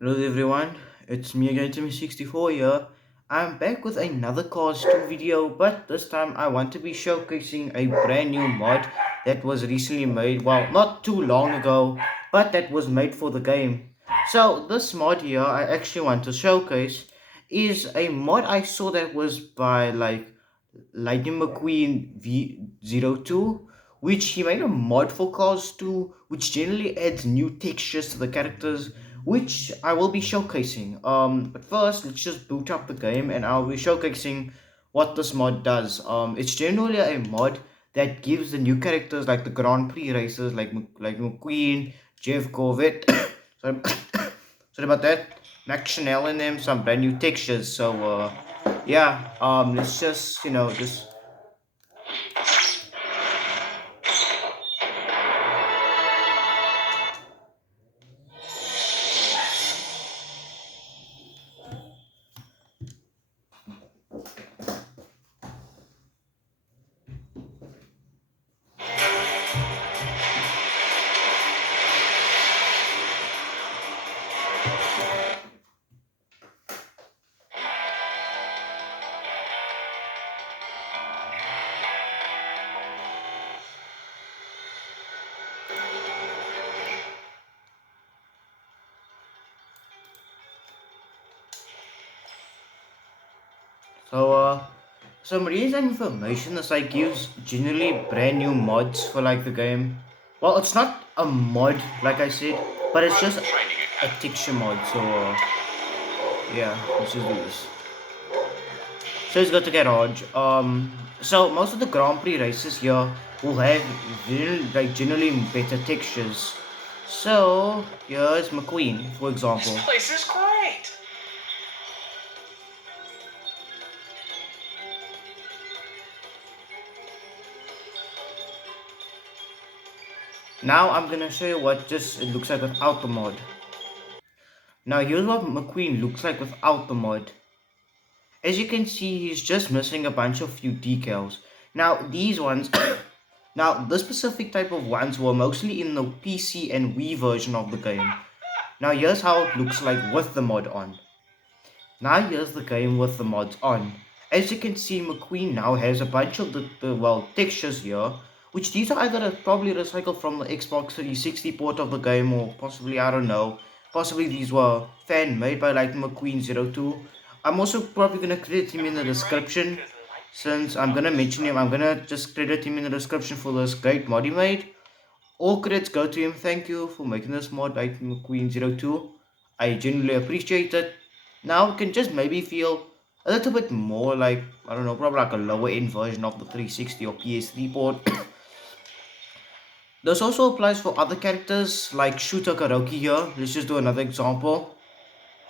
Hello everyone, it's me again, Timmy64 here. I'm back with another Cars 2 video, but this time I want to be showcasing a brand new mod that was recently made, well, not too long ago, but that was made for the game. So this mod here I actually want to showcase is a mod I saw that was by Lightning McQueen V02, which he made a mod for Cars 2, which generally adds new textures to the characters, which I will be showcasing. But first, let's just boot up the game, and I'll be showcasing what this mod does. It's generally a mod that gives the new characters like the Grand Prix racers, like McQueen, Jeff Corvette. sorry, sorry about that. Max Chanel in them, some brand new textures. So yeah, let's just just. So, some recent information is like gives generally brand new mods for like the game. Well, it's not a mod, like I said, but it's just a texture mod. So, yeah, let's just do this. So it's got to get Hodge. So most of the Grand Prix races here will have generally better textures. So here's McQueen, for example. This place is great. Now I'm gonna show you what just it looks like without the mod. Now here's what McQueen looks like without the mod. As you can see, he's just missing a bunch of few decals. Now these ones, now the specific type of ones were mostly in the PC and Wii version of the game. Now here's how it looks like with the mod on. Now here's the game with the mods on. As you can see, McQueen now has a bunch of the textures here, which these are either probably recycled from the Xbox 360 port of the game, or possibly, I don't know, possibly these were fan made by like McQueen02. I'm also probably gonna credit him in the description. Since I'm gonna mention him, I'm gonna just credit him in the description for this great mod he made. All credits go to him. Thank you for making this mod, like McQueen02. I genuinely appreciate it. Now it can just maybe feel a little bit more like, I don't know, probably like a lower end version of the 360 or PS3 port. This also applies for other characters like Shooter Karaoke here. Let's just do another example.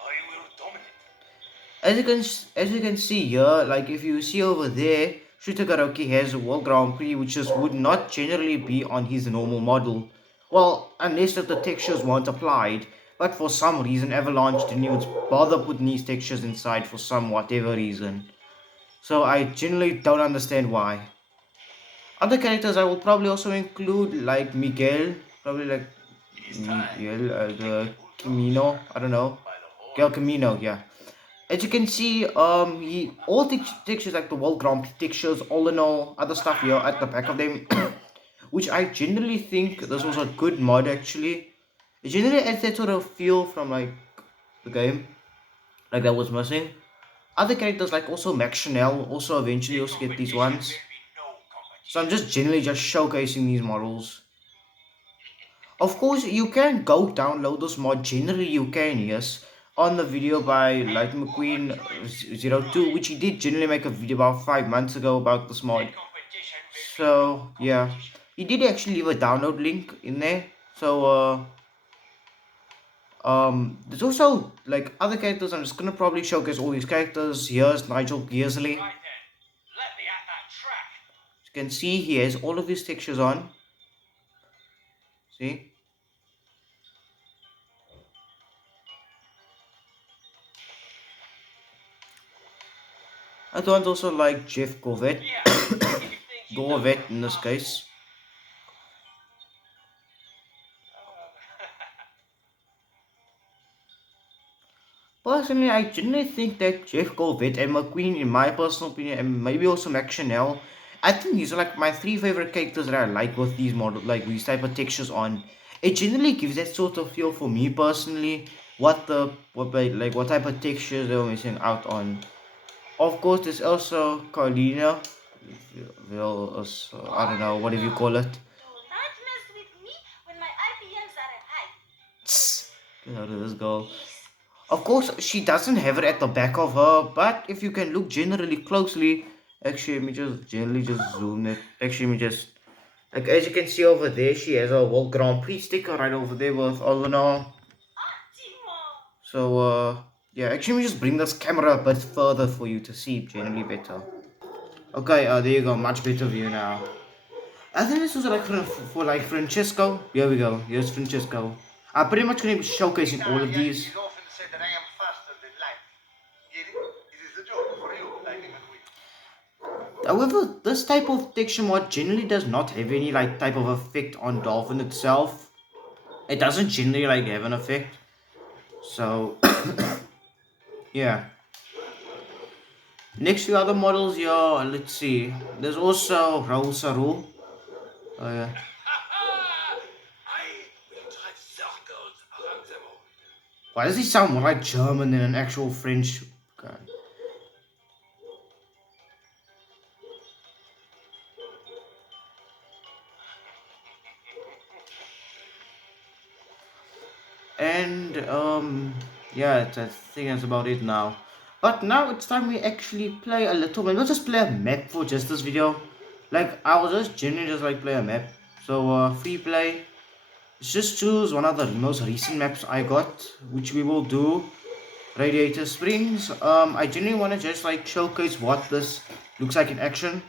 I will dominate. As you can see here, like if you see over there, Shooter Karaoke has a World Grand Prix which just would not generally be on his normal model. Well, unless that the textures weren't applied, but for some reason Avalanche didn't even bother putting these textures inside for some whatever reason. So I generally don't understand why. Other characters I will probably also include like Miguel, probably like It is time Miguel, to take the the Bulldogs Camino, I don't know. by the Miguel horns. Camino, yeah. As you can see, he all textures like the World Grand Prix textures, all in all, other stuff here at the back of them, which I generally think this was a good mod actually. It generally adds that sort of feel from like the game, like that was missing. Other characters like also Max Chanel also eventually The also get these competition ones. will be no So I'm competition. just generally just showcasing these models. Of course, you can go download this mod. Generally, you can, yes, on the video by Light And McQueen what choice will you 02, make? which he did generally make a video about 5 months ago about this The mod. competition will be no So yeah, competition. he did actually leave a download link in there. So there's also like other characters. I'm just gonna probably showcase all these characters. Here's Nigel Gearsley. Right then, let me at that track. You can see he has all of his textures on. See, other ones also like Jeff Corvette, Yeah, if you think you know Gorvette your in this market. case. Personally, I genuinely think that Jeff Golvet and McQueen, in my personal opinion, and maybe also Max Chanel, I think these are like my three favorite characters that I like with these model, like these type of textures on. It generally gives that sort of feel for me personally. What type of textures they were missing out on. Of course, there's also Carlina. Well, also, I don't know, whatever you call it. Tss, get out of this girl. Of course, she doesn't have it at the back of her, but if you can look generally closely, actually, let me just generally just zoom it. Actually, let me just, like, as you can see over there, she has a World Grand Prix sticker right over there with Eleanor. So, yeah, actually, let me just bring this camera a bit further for you to see generally better. Okay, there you go, much better view now. I think this was like for like Francesco. Here we go. Here's Francesco. I'm pretty much going to be showcasing all of these. It is often said that I am faster than light. Get it? It is the job for you, Lightning McQueen. However, this type of texture mod generally does not have any like type of effect on Dolphin itself. It doesn't generally like have an effect. So yeah. Next few other models here, let's see. There's also Raul Saru. Oh yeah. Why does he sound more like German than an actual French guy? And yeah, I think that's about it now. But now it's time we actually play a little bit. Let's just play a map for just this video. Like I will just generally just like play a map. So free play. Let's just choose one of the most recent maps I got, which we will do. Radiator Springs. I genuinely want to just like showcase what this looks like in action.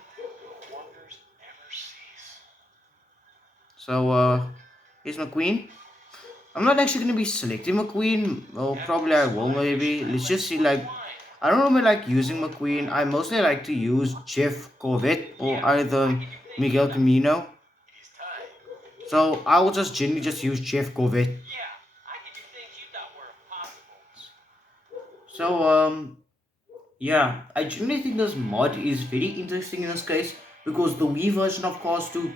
So here's McQueen. I'm not actually gonna be selecting McQueen. Well, probably I will maybe. Let's just see like I don't really like using McQueen. I mostly like to use Jeff Corvette or either Miguel Camino. So I will just generally just use Jeff Corvette. So yeah, I generally think this mod is very interesting in this case because the Wii version of Cars 2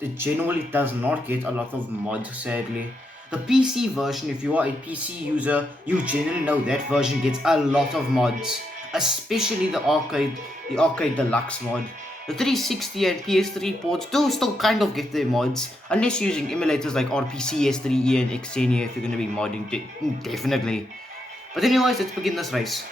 it generally does not get a lot of mods sadly. The PC version, if you are a PC user, you generally know that version gets a lot of mods, especially the arcade deluxe mod. The 360 and PS3 ports do still kind of get their mods, unless you're using emulators like RPC, S3E and Xenia if you're going to be modding, definitely. But anyways, let's begin this race.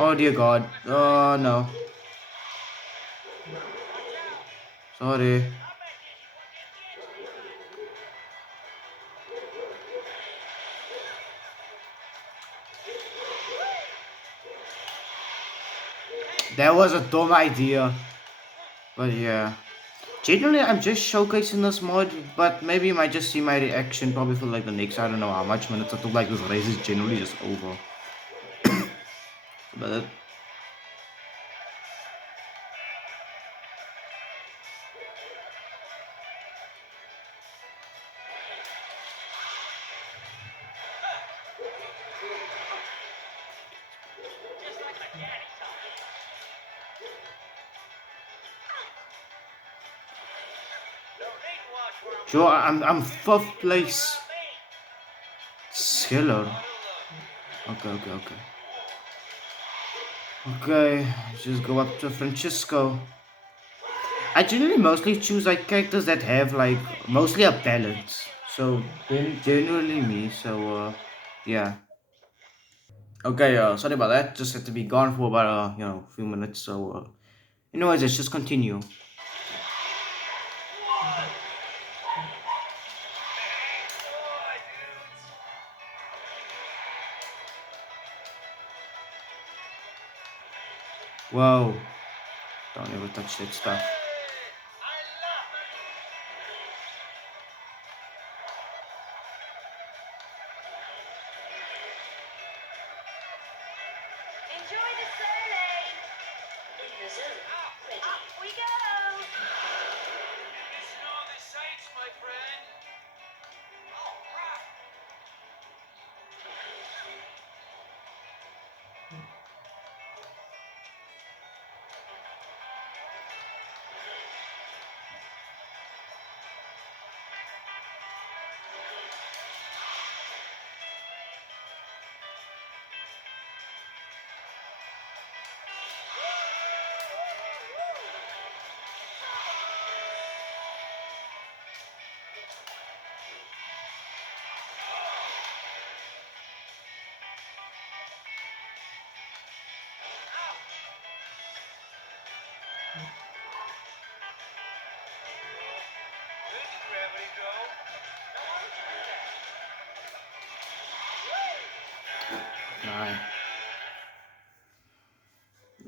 Oh dear God. Oh no. Sorry. That was a dumb idea. But yeah. Generally, I'm just showcasing this mod, but maybe you might just see my reaction probably for like the next, I don't know how much minutes I took, like this race is generally just over. But sure, I'm fourth place. Skiller. Okay. Okay, just go up to Francisco. I generally mostly choose like characters that have like mostly a balance. So generally me. So yeah. Okay, sorry about that. Just had to be gone for about few minutes. So anyways, let's just continue. Whoa. Don't ever touch that stuff. Enjoy the slow lane. In the zone. Ready. Up we go. Listen all the sights, my friend. Oh, crap. Where did gravity go? No one can Nah.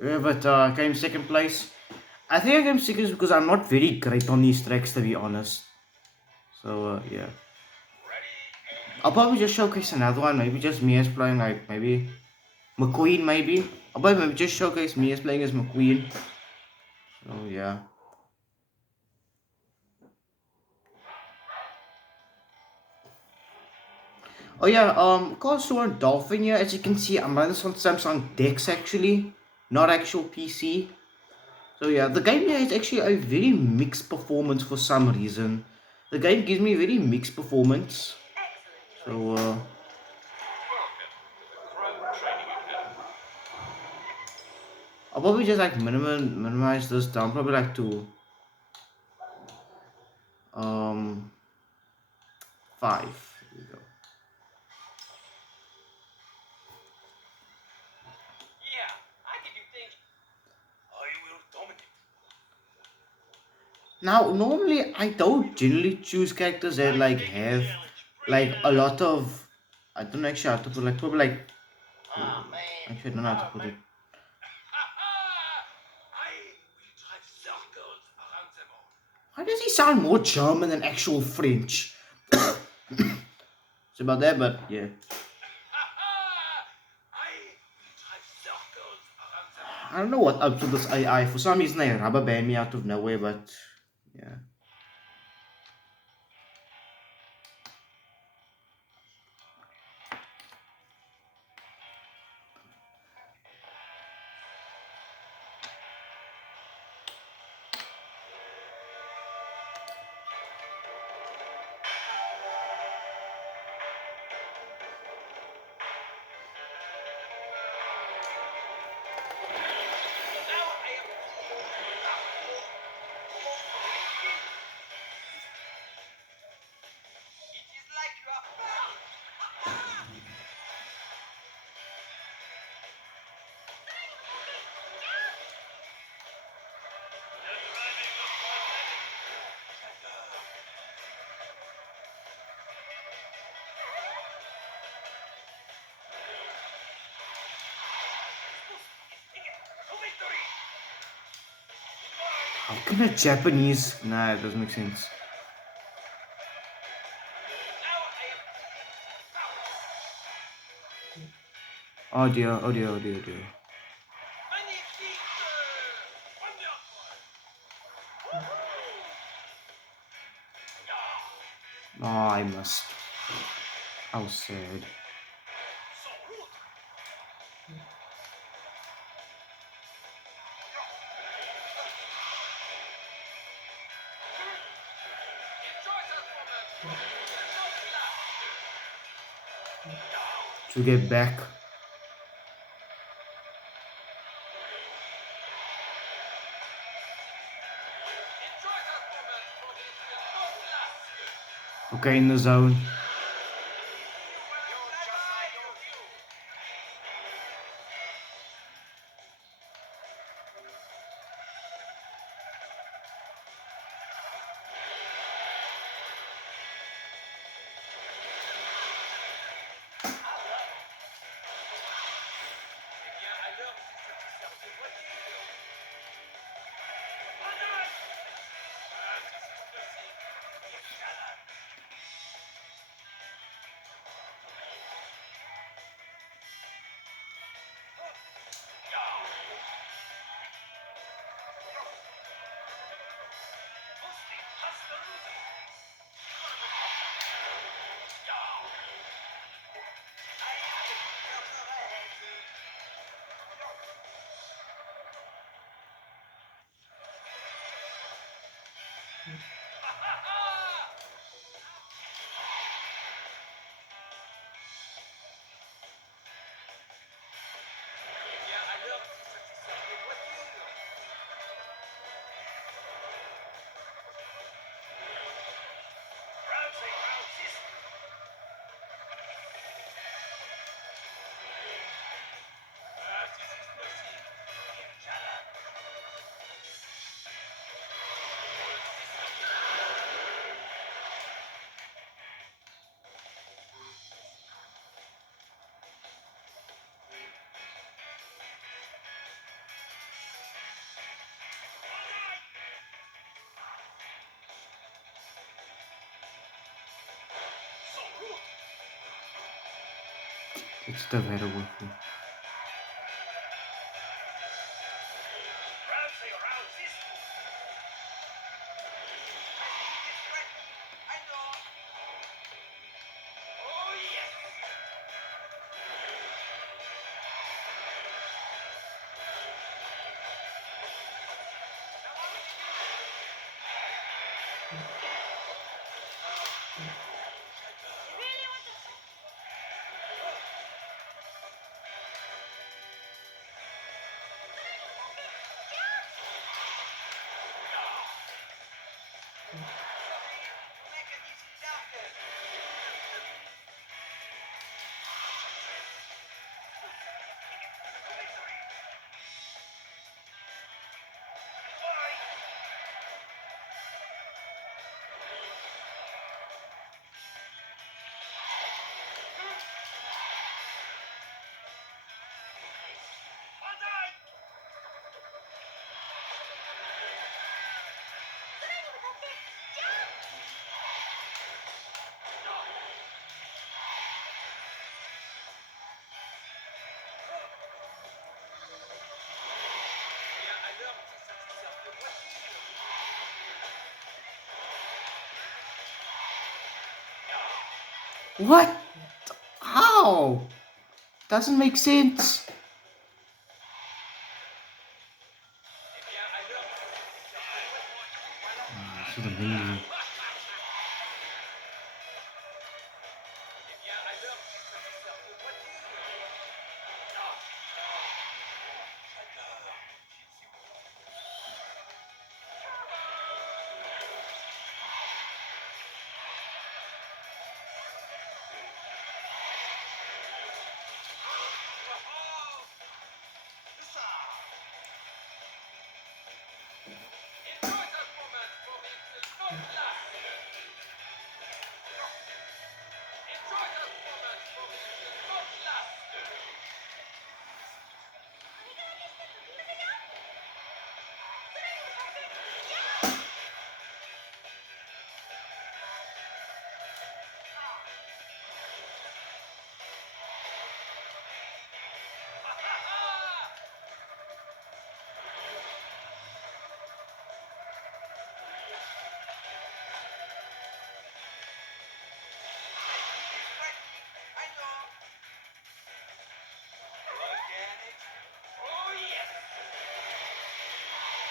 Yeah, but I came second place. I think I came second because I'm not very great on these tracks, to be honest. So, yeah. I'll probably just showcase another one. Maybe just me as playing, like, maybe McQueen, maybe. I'll probably maybe just showcase me as playing as McQueen. So, yeah. Oh yeah, Castle and Dolphin here, as you can see, I'm running this on Samsung Dex actually, not actual PC. So yeah, the game here is actually a very mixed performance for some reason. The game gives me very mixed performance. So I'll probably just like minimize this down, probably like to um 5. There we go. Yeah, how did you think? I will dominate. Now normally I don't generally choose characters that like have like a lot of, I don't actually have to put like probably like, Ah, man. actually I don't know how to put it. I will drive circles around them all. Why does he sound more German than actual French? It's about that, but yeah. I will drive circles around them all. I don't know what up to this AI. For some reason, they rubber band me out of nowhere, but yeah. Now I am. It is like you are. How can a Japanese? Nah, it doesn't make sense. Oh dear, oh dear, oh dear, oh dear. Oh, I must. How sad. To get back. Okay, in the zone. Eh bien, alors, si ça te sert de voiture. Round say round system. Ah, si c'est possible. Inch'Allah. Sans route. It's the very good thing. Round say round system. I know. Oh, yes. Now, why would you do You really want to... make it easy darker? Why? Banzai! Bien, alors, si ça te sert de voiture. What? How? Doesn't make sense. Eh bien, alors, si ça te sert de voiture. Voilà. This is amazing. Eh bien, alors, si ça te sert de voiture. J'adore. Enjoy that moment, for it will not last. Enjoy that moment, for it will not last. I know. Organic. Oh, yes.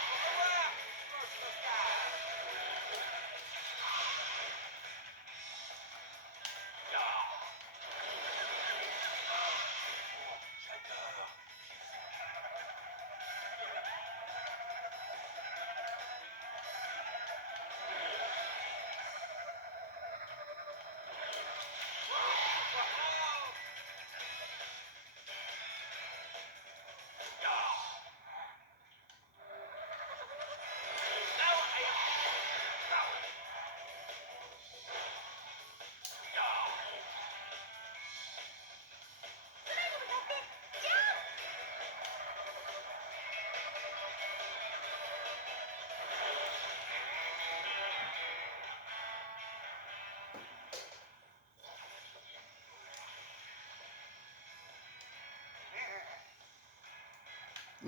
Au revoir, Cosmo Car. J'adore. Now I am proud.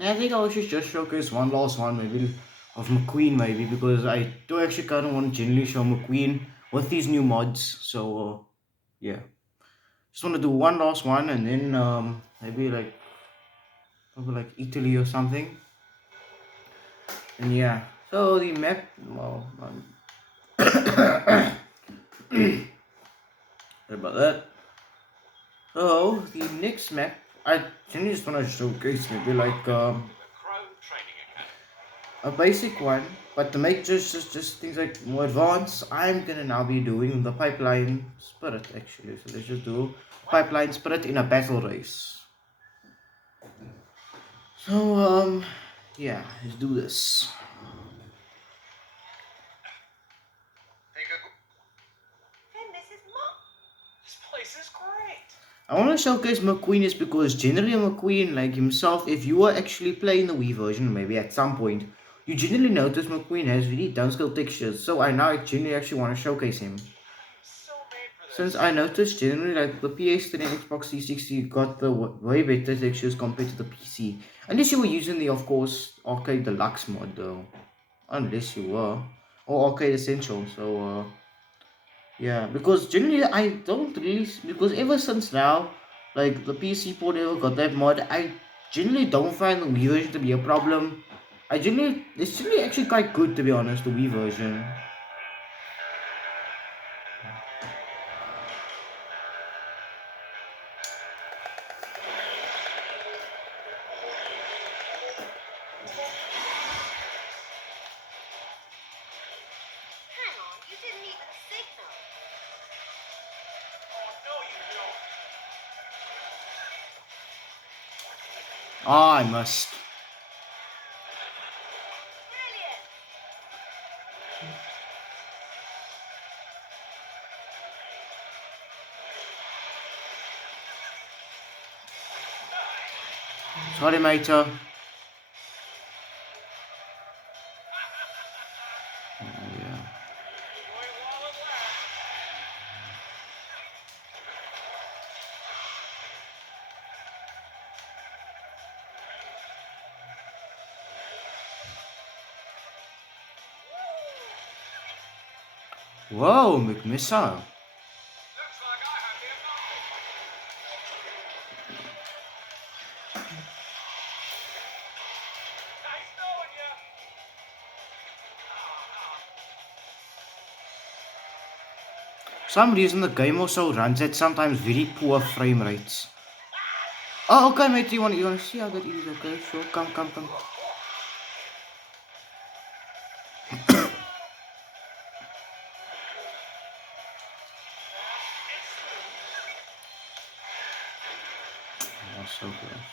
I think I should just showcase one last one, maybe of McQueen, maybe because I do actually kind of want to generally show McQueen with these new mods. So yeah, just want to do one last one, and then maybe like probably like Italy or something. And yeah, so the map, well, Sorry about that. So the next map, I generally just want to showcase maybe like The Crow Training Academy. a basic one, but to make just things like more advanced, I'm gonna now be doing the pipeline spirit actually. So let's just do pipeline spirit in a battle race. So yeah, let's do this. Take a good. And this is Mom. This place is great. I want to showcase McQueen is because generally McQueen, like himself, if you are actually playing the Wii version, maybe at some point, you generally notice McQueen has really downscale textures. So I now generally actually want to showcase him. So made for this. Since I noticed generally like the PS3 and Xbox 360 got the way better textures compared to the PC. Unless you were using the, of course, Arcade Deluxe mod though. Unless you were. Or Arcade Essential. So, yeah, because generally I don't really, because ever since now, like the PC port never got that mod, I generally don't find the Wii version to be a problem. It's generally actually quite good to be honest, the Wii version. Hang on, you didn't even signal. Oh, no, you don't. Ah, I must. Brilliant. Sorry, mate. Oh, yeah. Going while it lasts. Whoa, McMissile. Looks like I have the advantage. Nice knowing you. Some reason the game also runs at sometimes very poor frame rates. Oh, okay, mate. You want to see how that is? Okay, sure. Come. That's so close.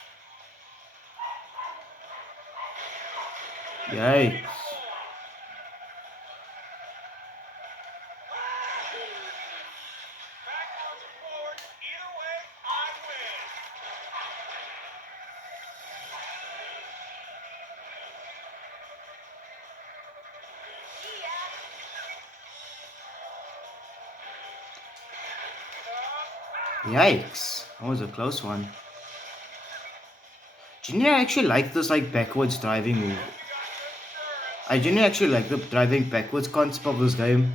Yikes. Backwards or forwards, either way, I win. Yikes. That was a close one. Generally, I actually like this like backwards driving move. I generally actually like the driving backwards concept of this game.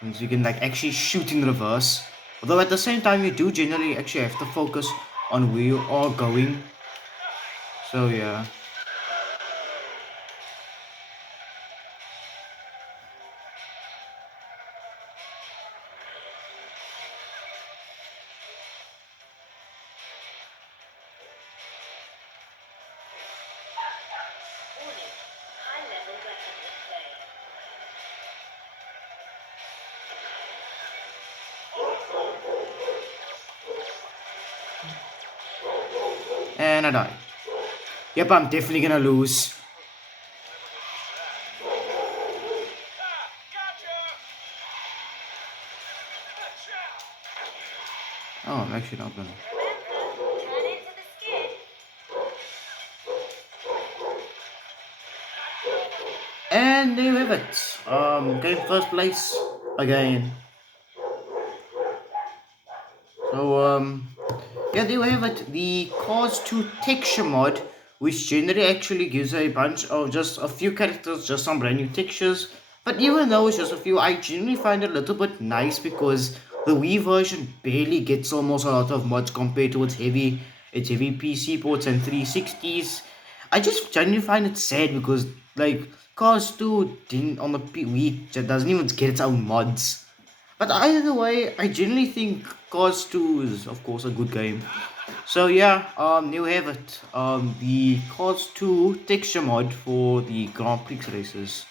And you can like actually shoot in reverse. Although at the same time you do generally actually have to focus on where you are going. So yeah. Warning. High-level weaponry play. And I die. Yep, I'm definitely gonna lose. Gotcha. Oh, I'm actually not gonna. Remember, turn into the skid. And there you have it. Came first place again. So yeah, there you have it. The Cars 2 texture mod, which generally actually gives a bunch of just a few characters, just some brand new textures. But even though it's just a few, I generally find it a little bit nice because the Wii version barely gets almost a lot of mods compared to its heavy PC ports and 360s. I just genuinely find it sad because like Cars 2 didn't on the Wii doesn't even get its own mods. But either way, I generally think Cars 2 is of course a good game. So yeah, there you have it. The Cars 2 texture mod for the Grand Prix races.